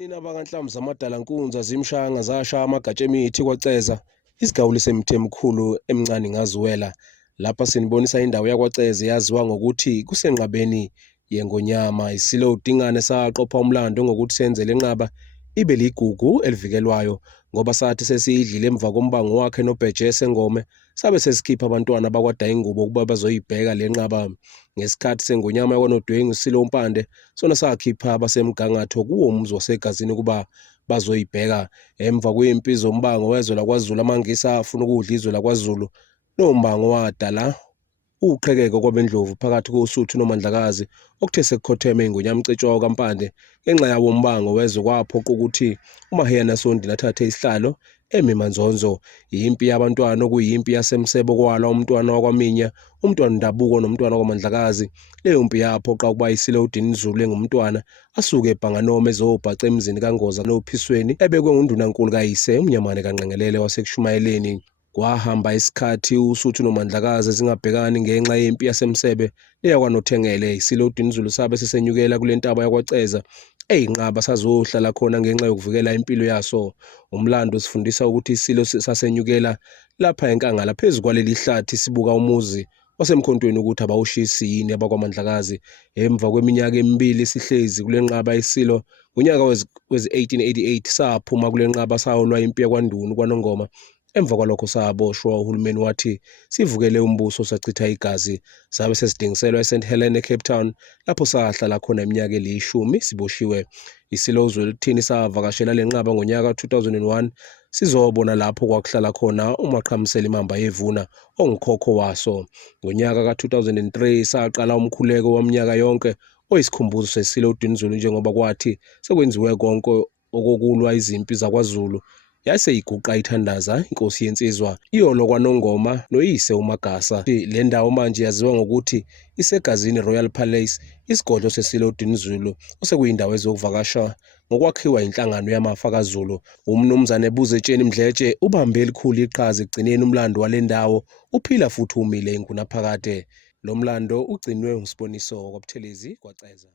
Nina bakaNhlamba zaMadalankunza zimshanga zashaya amagatsha emithi kwaCeza, isigawuli semithi emikhulu emncane ngaziwela. Lapha sinibonisa indawo yakwaCeza eyaziwa ngokuthi kusenqabeni yeNgonyama. Isilo udingane saqopha umlando ngokuthi senze lenqaba ibe ligugu elivikelwayo ngoba sathi sesiyidlile emva kombango wakhe noBhejese Ngome, sabe sesikhipha abantwana bakwaDayingubo ukuba bazoyibheka lenqaba. Ngesikhathi seNgonyama yakwaNodwengu Silo Mpande, sona sakhipha abasemgangatho kuwo umzi waseGazini ukuba bazoyibheka. Emva kwempi zombango wezwe lakwaZulu, amangisa afuna ukudla izwe lakwaZulu. Lowo mbango wadala uqhekeko kwabendlovu phakathi koSuthu noMandlakazi, okuthe sekukhotheme iNgonyama Mcetshwayo kaMpande. Ngenxa yawo mbango wezwe kwaphoqa ukuthi uMaheya Nasondini athathe isihlalo eme Manzonzo. Impi yabantwana okuyimpi yasemsebo kwala umntwana wakwaMinya, umntwana Ndabuko nomntwana wakwaMandlakazi. Leyo mpi yaphoqa ukuba iSilo uDinizulu engumntwana asuke eBhanganoma ezobhaca emzini kaNgoza Lophisweni, ebekwe nguNdunankulu kayise uMnyamane kaNgqengelele wasekushumayeleni. Kwahamba isikhathi uSuthu noMandlakazi zingabhekani ngenxa yempi yasemsebe leyakwaNothengele. iSilo uDinizulu sabe sesenyukela kule ntaba yakwaCeza eyinqaba sazohlala khona ngenxa yokuvikela impilo yaso. Umlando usifundisa ukuthi iSilo sasenyukela lapha enkangala phezu kwaleli hlathi sibuka umuzi wasemkhontweni ukuthi abawushisi yini abakwaMandlakazi. Emva kweminyaka emibili sihlezi kule nqaba iSilo, ngonyaka wezi-1888 saphuma kule nqaba sayolwa impi yakwaNduni kwaNongoma. Emva kwalokho saboshwa, uhulumeni wathi sivukele umbuso sachitha igazi, sabe sesidingiselwa eSt Helena eCape Town, lapho sahlala khona iminyaka elishumi siboshiwe. iSilo uZwelithini savakashela le nqaba ngonyaka ka-2001 sizobona lapho kwakuhlala khona uMaqhamusela Imamba Yevuna ongukhokho waso. Ngonyaka ka-2003 saqala umkhuleko waminyaka yonke oyisikhumbuzo seSilo uDinizulu njengoba kwathi sekwenziwe konke okokulwa izimpi zakwaZulu. Yaseyiguqa ithandaza inkosi yensizwa iyolo kwaNongoma noyise uMagasa. Le ndawo manje yaziwa ngokuthi iseGazini Royal Palace, isigodlo seSilo uDinizulu osekuyindawo ezokuvakasha ngokwakhiwa inhlangano yamafa kaZulu. UMnumzane Ebuzetsheni Mdletshe ubambe elikhulu iqhaza ekugcineni umlando wale ndawo, uphila futhi umile ingunaphakade. Lo mlando ugcinwe uSiboniso kwaButhelezi kwaCeza.